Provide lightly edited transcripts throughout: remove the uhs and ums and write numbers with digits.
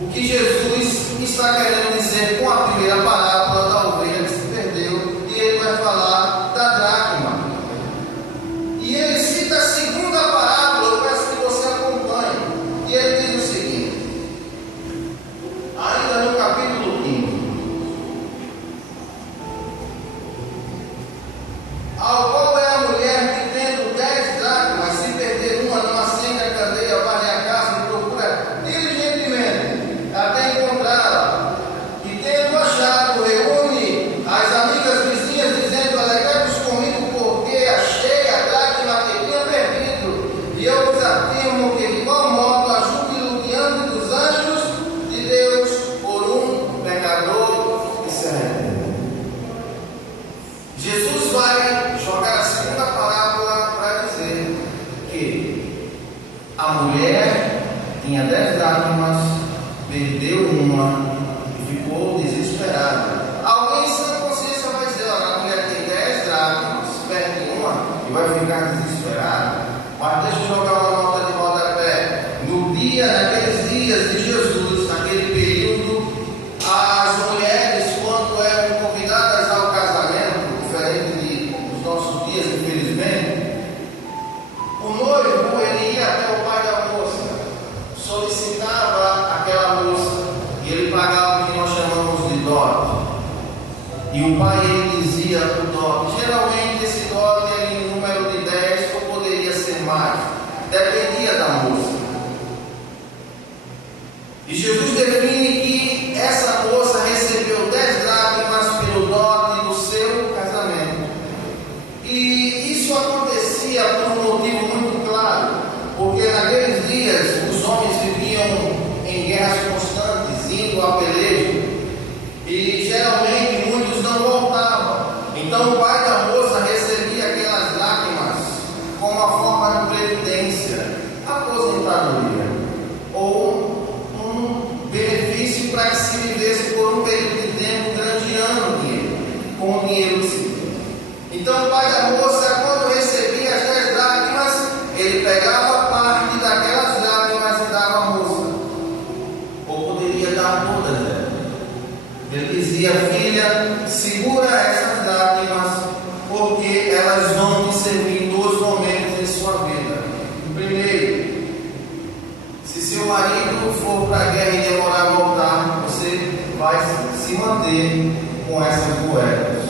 O que Jesus está querendo dizer com a primeira parábola da ovelha que se perdeu, e ele vai falar da dracma. E ele cita a segunda parábola, eu peço que você acompanhe. E ele diz o seguinte, ainda no capítulo 15: ao qual é a mulher que, tendo 10 dracmas, se perder uma, não acende a candeia, varre a casa e procura diligentemente até encontrá-la. E tendo achado, reúne as amigas vizinhas, dizendo: alegrai-vos comigo, porque achei a dracma que tinha perdido. E eu vos afirmo que, de igual modo, há júbilo diante dos anjos de Deus por um pecador que se arrepende. Jesus vai jogar a segunda parábola para dizer que a mulher tinha 10 dracmas, perdeu uma e ficou desesperada. Alguém sem consciência vai dizer: olha, a mulher tem 10 dracmas, perde uma e vai ficar desesperada. Mas deixa eu jogar uma nota de rodapé. Naqueles dias de Jesus, naquele período, as mulheres, quando eram convidadas ao casamento, diferente dos nossos dias, infelizmente, o noivo, ele ia até o pai da moça, solicitava aquela moça, e ele pagava o que nós chamamos de dote. E o pai, ele dizia o dote. Geralmente esse dote era em número de 10, ou poderia ser mais, dependia da moça. E Jesus define que essa moça recebeu 10 dracmas pelo dote do seu casamento. E isso acontecia por um motivo muito claro, porque naqueles dias os homens viviam em guerras constantes, indo a peleja, e geralmente muitos não voltavam. Então o pai da moça recebia aquelas dracmas como uma forma de previdência, aposentadoria, ou benefício para que se vivesse por um período de tempo grandeando dinheiro, com o dinheiro que se tinha. Então o pai da moça, quando recebia as 10 dracmas, ele pegava parte daquelas dracmas e dava à moça, ou poderia dar todas elas. Ele dizia: filha, segura essas dracmas, porque elas vão te servir em 2 momentos em sua vida. O primeiro, se seu marido for para a guerra e demorar a voltar, você vai se manter com essas moedas.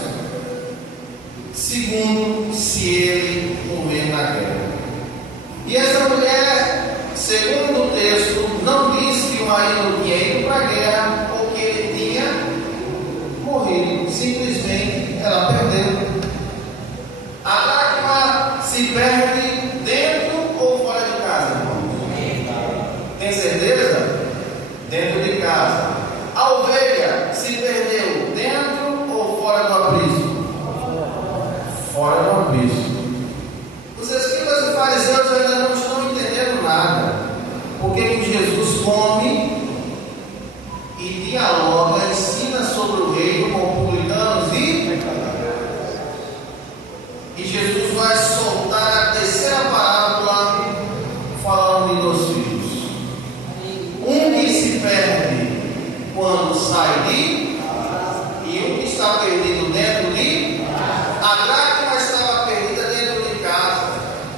Segundo, se ele morrer na guerra. E essa mulher, segundo o texto, não disse que o marido tinha ido para a guerra porque ele tinha morrido. Simplesmente ela perdeu. A dracma se perde dentro ou fora de casa, irmão? Tem certeza? Dentro de casa. A ovelha se perdeu dentro ou fora do aprisco? Fora do aprisco. Os escribas e fariseus ainda não estão entendendo nada. Porque que Jesus come e dialoga, ensina sobre o reino com publicanos e pecadores. E Jesus vai soltar a terceira parábola falando de 2 filhos. Um que se perde quando sai de e um que está perdido dentro de. A dracma estava perdida dentro de casa,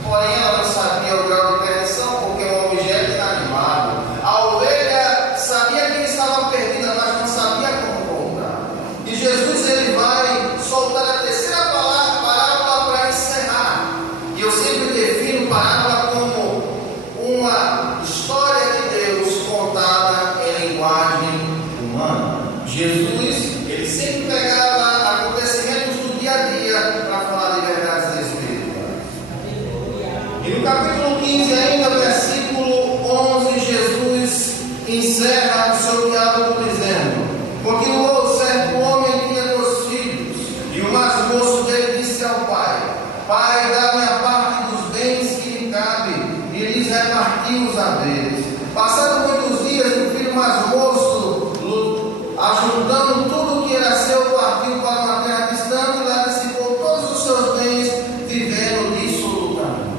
porém ela não sabia o grau de perdição, porque é um objeto inanimado. A ovelha sabia que estava perdida, mas não sabia como comprar. E Jesus, ele vai soltar a terceira parábola para encerrar. E eu sempre defino parábola como uma história de Deus contada em linguagem humana. Jesus, ele sempre pegava acontecimentos do dia a dia para falar de verdades espirituais. E no capítulo 15, ainda, versículo 11, Jesus encerra o seu diálogo dizendo: continuou, certo homem tinha 2 filhos, e o mais moço dele disse ao pai: pai, dá-me a parte dos bens que lhe cabe, e lhes repartiu os haveres. Passado muitos dias, o filho mais moço, ajuntando tudo o que era seu, partiu para uma terra distante, e lá dissipou todos os seus bens, vivendo dissolutamente.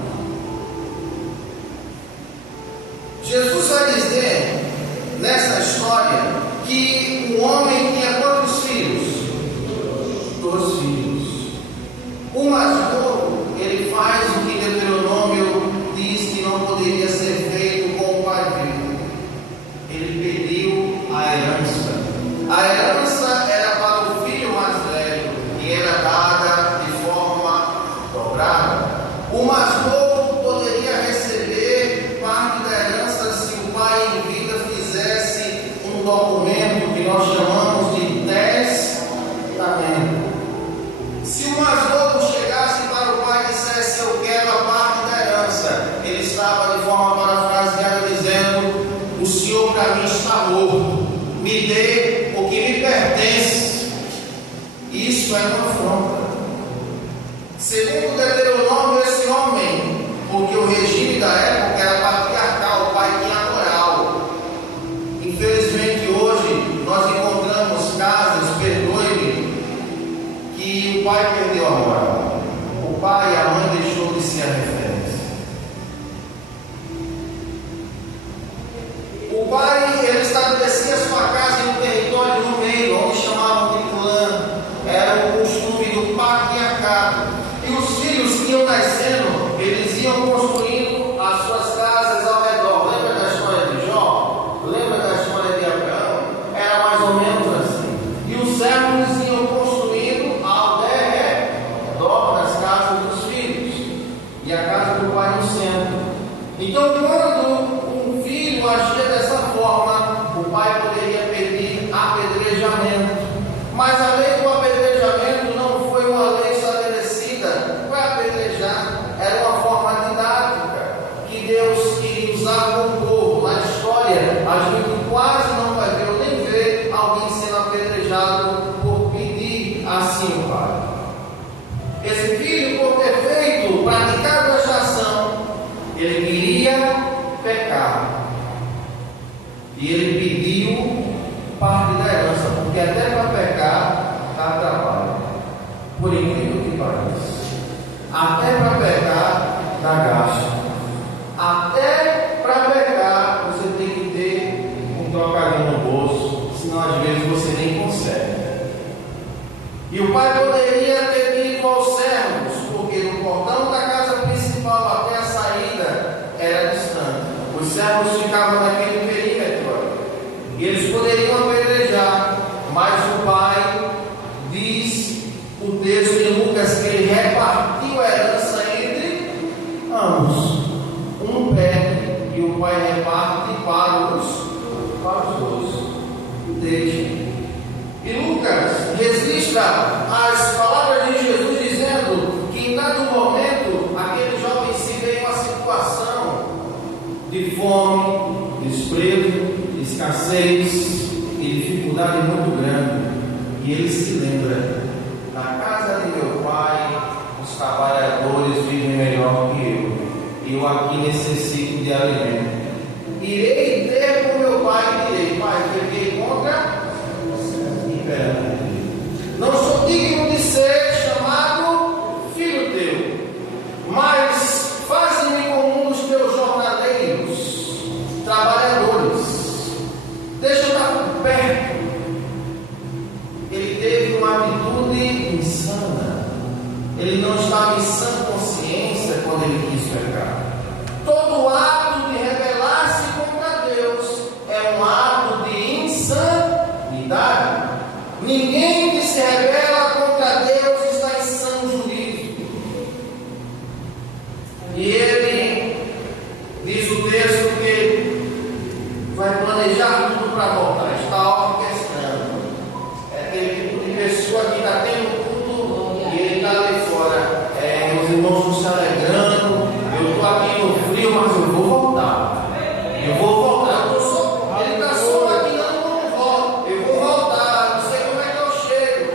Jesus vai dizer nessa história herança. A herança era para o filho mais velho e era dada de forma dobrada. O mais novo poderia receber parte da herança se o pai em vida fizesse um documento que nós chamamos de testamento. Se o mais novo chegasse para o pai e dissesse: eu quero a parte da herança, ele estava de forma parafraseada dizendo: o Senhor para mim está morto, me dê o que me pertence. Isso é uma afronta. Segundo Deuteronômio, esse homem, porque o regime da época era patriarcal, o pai tinha moral. Infelizmente hoje nós encontramos casos, perdoe-me, que o pai perdeu a moral, o pai e a mãe deixou de ser a referência. O pai, ele estabelecia sua casa em um território no meio, onde chamavam de clã. Era o costume do patriarcado. E os filhos que iam nascendo, eles iam construindo as suas casas ao redor. Lembra da história de Jó? Lembra da história de Abraão? Era mais ou menos assim. E os servos iam construindo ao redor das casas dos filhos. E a casa do pai no centro. Então, quando um filho agia dessa forma, o pai poderia pedir apedrejamento. Mas a lei do apedrejamento não foi uma lei estabelecida para apedrejar, era uma forma didática que Deus queria usar com o povo. Na história, a gente quase não vai ver ou nem ver alguém sendo apedrejado por pedir assim o pai. Esse filho, por ter feito, praticado esta ação, ele queria pecar. E ele pediu parte da herança, porque até para pecar dá trabalho. Por incrível que pareça. Até para pecar dá gasto. Até para pecar você tem que ter um trocadinho no bolso, senão às vezes você nem consegue. E o pai poderia ter dito aos servos, porque no portão da casa principal até a saída era distante. Os servos ficavam naquele perímetro e eles poderiam apedrejar, mas o pai diz, o texto de Lucas, que ele repartiu a herança entre ambos. Um pé e o pai reparte para os dois. Deixe. E Lucas registra as palavras de Jesus dizendo que em dado momento aquele jovem se vê em uma situação de fome, desprezo, escassez e dificuldade muito grande. E ele se lembra: na casa de meu pai os trabalhadores vivem melhor que eu aqui necessito de alimento. Irei ter com meu pai e direi: pai, peguei contra e não sou digno de ser chamado filho teu, mas faze-me como um dos teus jornaleiros, trabalhadores. Deixa eu estar por perto. Ele teve uma atitude insana. Ele não estava em sã consciência quando ele quis pecar. Todo ato de rebelar-se contra Deus é um ato de insanidade. Ninguém que se rebela contra Deus está em sã juízo. E ele diz o texto que vai planejar tudo para voltar. Está orquestrando. É aquele tipo de pessoa que está tendo tudo e ele está ali fora. Os irmãos estão se alegrando. Eu estou aqui no frio, mas eu vou voltar. Eu vou voltar. Ele está só maquinando como volta. Eu vou voltar. Não sei como é que eu chego.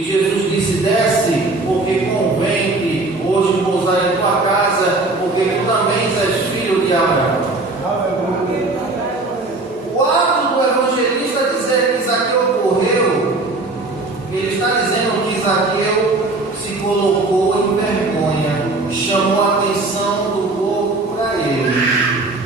E Jesus disse: desce, porque convém que hoje pousar em tua casa, porque tu também és filho de Abraão. O ato do evangelista dizer que Zaqueu correu, ele está dizendo que Zaqueu se colocou em vergonha, chamou a atenção do povo para ele.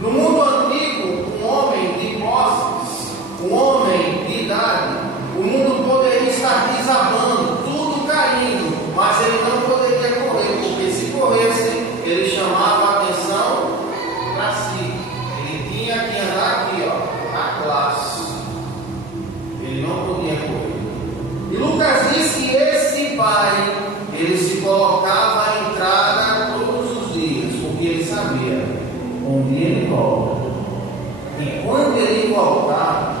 No mundo antigo, um homem de posses, um homem de idade, o mundo poderia estar desabando, tudo caindo, mas ele não poderia correr, porque se corresse, ele chamava a atenção para si. Ele tinha que andar aqui, ó, na classe. Ele não podia correr. E Lucas diz que esse pai, ele se colocava à entrada todos os dias, porque ele sabia, um dia ele volta. E quando ele voltar,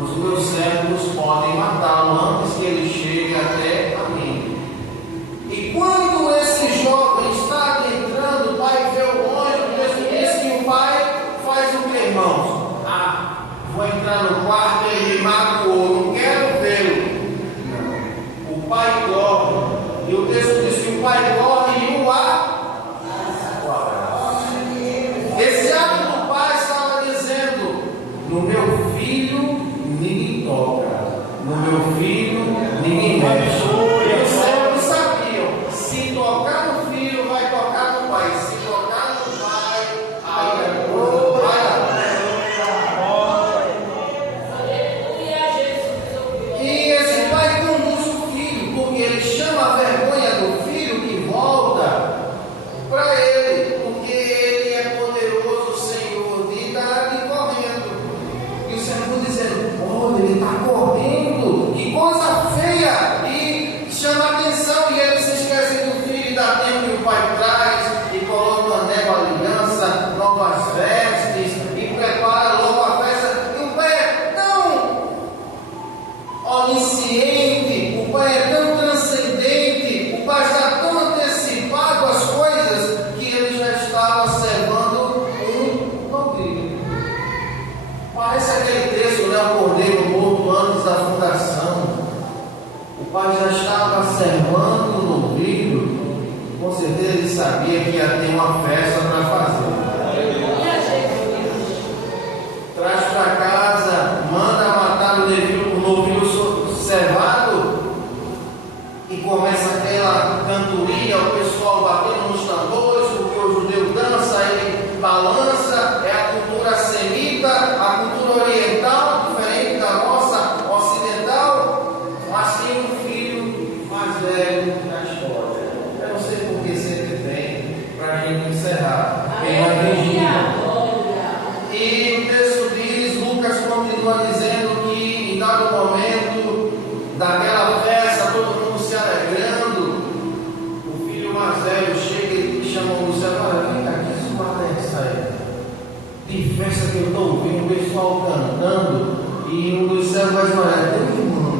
os meus servos podem matá-lo antes que ele chegue até a mim. E quando esse jovem está adentrando, o pai vê o longe, porque diz que o pai faz o que, irmãos? Vou entrar no quarto, ele me magoou, não quero vê-lo. Não. O pai corre, e o texto diz que o pai corre e o abraça. Esse ato do pai estava dizendo: no meu filho ninguém toca, no meu filho ninguém mexe. E os servos sabiam: se tocar no filho, vai tocar no pai, se tocar no pai, aí a coisa vai dar. E esse pai conduz o filho, porque ele chama a vergonha do filho que volta para ele, porque ele é poderoso, Senhor, de idade e correndo. E o Senhor dizendo: olha, ele está correndo, que coisa feia, e chama a atenção, e ele se esquece do filho e dá tempo que o pai traz, e coloca o anel, a aliança, novas vestes, e prepara logo a festa. E o pai é tão onisciente, o pai é tão transcendente, o pai está tão antecipado às coisas, que ele já estava servando um novilho. Parece aquele texto, né? O cordeiro morto antes da fundação. O pai já estava servando o novilho, com certeza ele sabia que ia ter uma festa para fazer. Traz para casa, manda matar o novilho cevado, e começa aquela cantoria, o pessoal batendo nos tambores, porque o judeu dança, ele balança, é a cultura semita, a cultura oriental, diferente da nossa ocidental, mas tem um filho mais velho na história. Eu não sei por que sempre tem, para a gente encerrar. Tem uma vigília. E o texto diz, Lucas continua dizendo que em dado momento daquela festa, todo mundo se alegrando, o filho mais velho chega e chama o Luciano: olha, vem cá, que espada é essa aí? Que festa que eu estou ouvindo, o pessoal cantando, e o Luciano vai dizer: olha, teu irmão.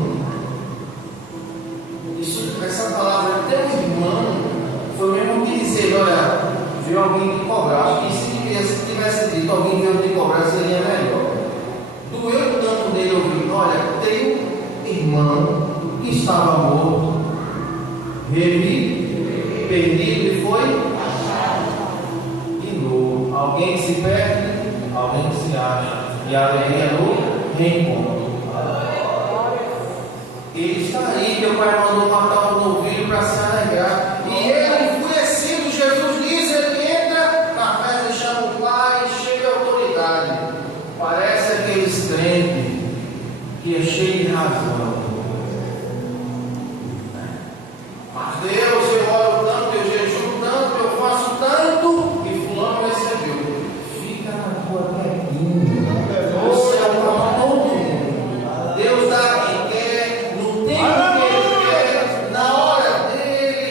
Essa palavra, teu irmão, foi mesmo que dizer: olha, veio alguém te cobrar. Acho que se tivesse dito alguém veio te cobrar, seria melhor. Doeu tanto dele ouvir: olha, teu irmão que estava morto, revive, perdido e foi achado. De novo, alguém se perde, alguém se acha, e a alegria no reencontro. Ele está aí, teu pai mandou matar o novilho para se alegrar, e ele, enfurecido, Jesus diz, ele entra na festa e chama o pai, cheio de autoridade. Parece aqueles crentes que é cheio de razão. Mas Deus, eu oro tanto, eu jejuo tanto, eu faço tanto, e fulano recebeu. Fica na tua quietinho. O céu para todo mundo. Deus dá a quem quer, no tempo que Ele quer, na hora dele.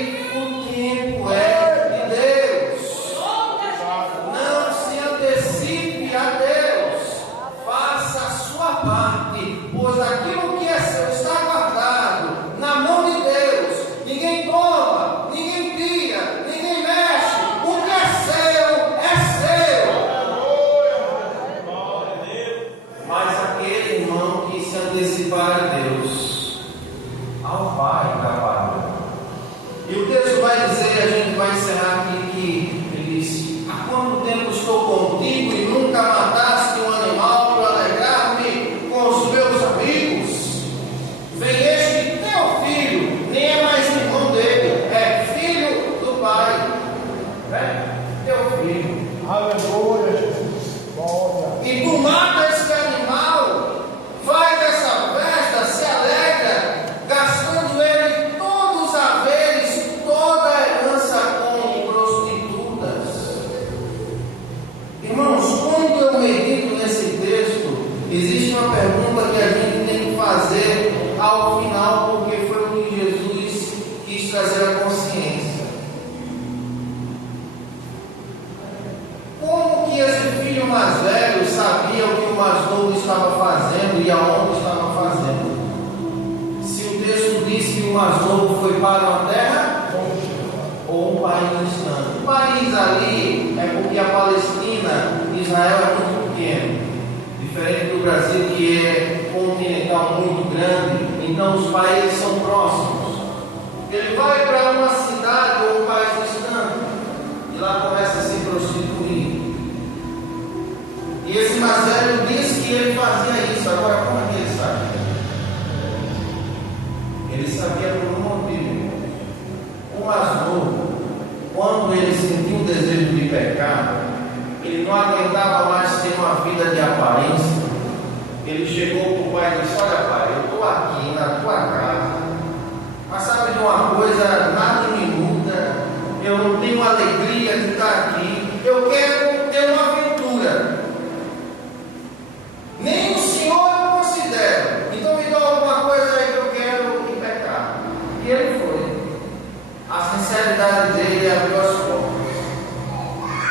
ao Pai da parábola. E o texto vai dizer, a gente vai encerrar aqui, que ele diz: há quanto tempo estou contigo e nunca mataste um animal para alegrar-me com os meus amigos? Vem este teu filho, nem é mais irmão dele, é filho do pai, né? Teu filho. Aleluia, Jesus. Glória. E tu mata esse animal, faz essa festa, se alegra, gastando ele todos os haveres, toda a herança com prostitutas. Irmãos, quando eu medito nesse texto, existe uma pergunta que a gente tem que fazer ao final, porque foi o que Jesus quis trazer à consciência. Como que esse filho mais velho sabia o que o mais novo estava fazendo e aonde estava fazendo? Se o texto diz que o mais novo foi para uma terra ou um país distante. O país ali é porque a Palestina, Israel é muito pequeno, diferente do Brasil, que é continental muito grande, então os países são próximos. Ele vai para uma cidade ou um país distante e lá começa a se prostituir. E esse mais velho disse que ele fazia isso. Agora, como é que ele sabia? Ele sabia por um motivo. O mais novo, quando ele sentiu o desejo de pecar, ele não aguentava mais ter uma vida de aparência. Ele chegou para o pai e disse: olha pai, eu estou aqui na tua casa, mas sabe de uma coisa, nada me muda, eu não tenho alegria de estar aqui, eu quero ter uma aventura. Nem o Senhor eu considero, então me dá alguma coisa aí que eu quero ir pecar. E ele foi. A sinceridade dele abriu as portas.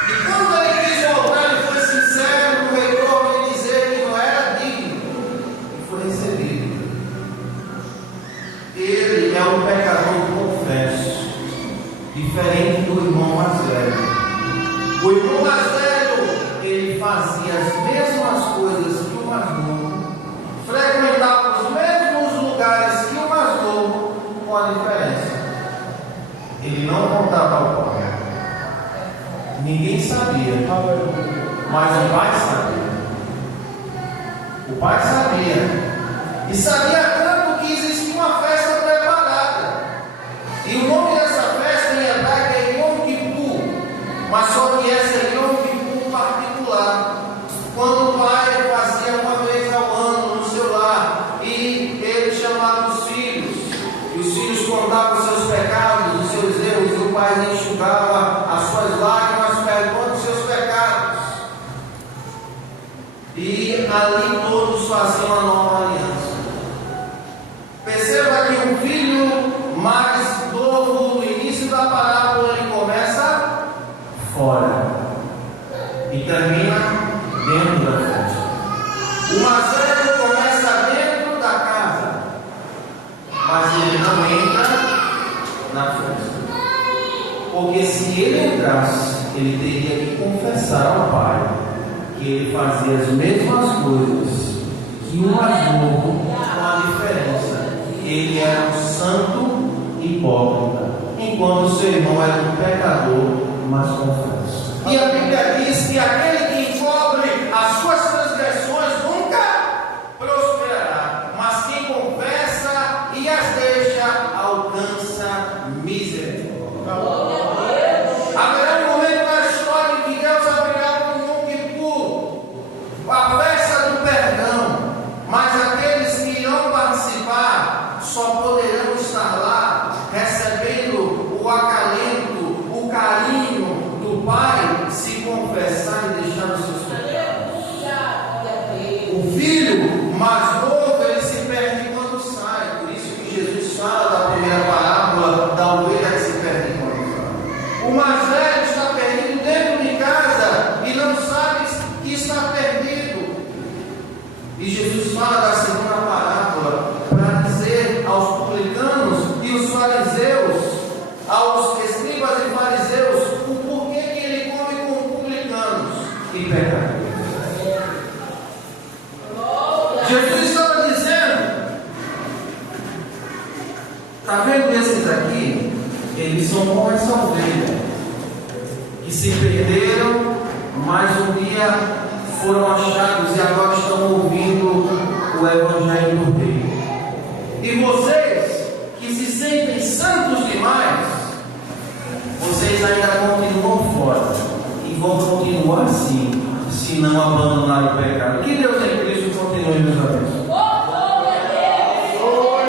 E quando ele quis voltar, ele foi sincero no retorno e dizer que não era digno, e foi recebido. Ele é um pecador confesso, diferente do irmão mais velho. O irmão mais velho, ele fazia as mesmas coisas que o mais novo, frequentava os mesmos lugares que o mais novo, com a diferença: ele não contava ao pai. Ninguém sabia, mas o pai sabia. O pai sabia, e sabia tanto que existia uma festa preparada, e o nome dessa festa em hebraico é Yom Kippur, mas só que essa é Yom Kippur particular, quando o pai fazia uma vez ao ano no seu lar, e ele chamava os filhos, e os filhos contavam os seus pecados, os seus erros, e o pai enxugava as suas lágrimas, perdoando os seus pecados. E ali todos faziam uma nova aliança. Perceba que o filho mais novo, no início da parábola, ele começa fora e termina dentro da festa. O mais velho começa dentro da casa, mas ele não entra na festa. Porque se ele entrasse, ele teria que confessar ao pai que ele fazia as mesmas coisas que o mais novo, com a diferença: ele era um santo hipócrita, enquanto o seu irmão era um pecador, mas confesso. E a Bíblia diz que aquele que encobre as suas transgressões nunca prosperará, mas quem confessa e as deixa alcança misericórdia. Haverá um momento na história em que Deus abrirá um Yom Kippur, a festa do perdão, mas aqueles que irão participar só poderão estar lá recebendo o acalento, o carinho do Pai, se confessar e deixar Está vendo esses aqui? Eles são como essa ovelha, que se perderam, mas um dia foram achados e agora estão ouvindo o Evangelho do Rei. E vocês, que se sentem santos demais, vocês ainda continuam fora e vão continuar assim, se não abandonarem o pecado. Que Deus em Cristo continue nos abençoando.